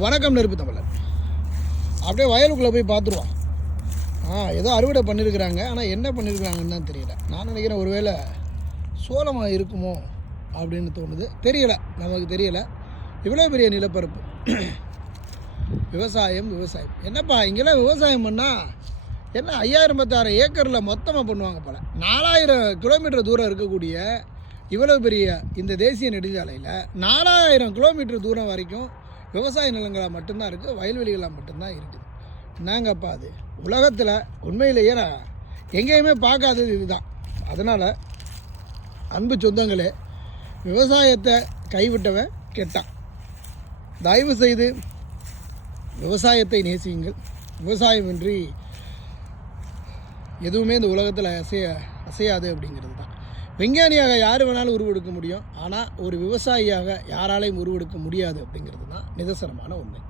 வணக்கம் நெருப்பு தமிழன். அப்படியே வயலுக்குள்ளே போய் பார்த்துருவான். ஏதோ அறுவடை பண்ணியிருக்கிறாங்க, ஆனால் என்ன பண்ணியிருக்கிறாங்கன்னு தான் தெரியல. நான் நினைக்கிறேன் ஒருவேளை சோளமாக இருக்குமோ அப்படின்னு தோணுது. தெரியலை, நமக்கு தெரியலை. இவ்வளோ பெரிய நிலப்பரப்பு. விவசாயம் என்னப்பா இங்கெல்லாம் விவசாயம் பண்ணால் என்ன 5000-10,000 ஏக்கரில் மொத்தமாக பண்ணுவாங்க போல். 4000 கிலோமீட்டர் தூரம் இருக்கக்கூடிய இவ்வளோ பெரிய இந்த தேசிய நெடுஞ்சாலையில் 4000 கிலோமீட்டர் தூரம் வரைக்கும் விவசாய நிலங்களாக மட்டும்தான் இருக்குது, வயல்வெளிகளாக மட்டும்தான் இருக்குது. என்னங்கப்பா அது உலகத்தில் உண்மையிலேயே நான் எங்கேயுமே பார்க்காதது இதுதான். அதனால் அன்பு சொந்தங்களே, விவசாயத்தை கைவிட்டவன் கெட்டான். தயவு செய்து விவசாயத்தை நேசியுங்கள். விவசாயமின்றி எதுவுமே இந்த உலகத்தில் அசையாது அப்படிங்கிறது தான். விஞ்ஞானியாக யார் வேணாலும் உருவெடுக்க முடியும், ஆனால் ஒரு விவசாயியாக யாராலையும் உருவெடுக்க முடியாது அப்படிங்கிறது தான் நிதர்சனமான உண்மை.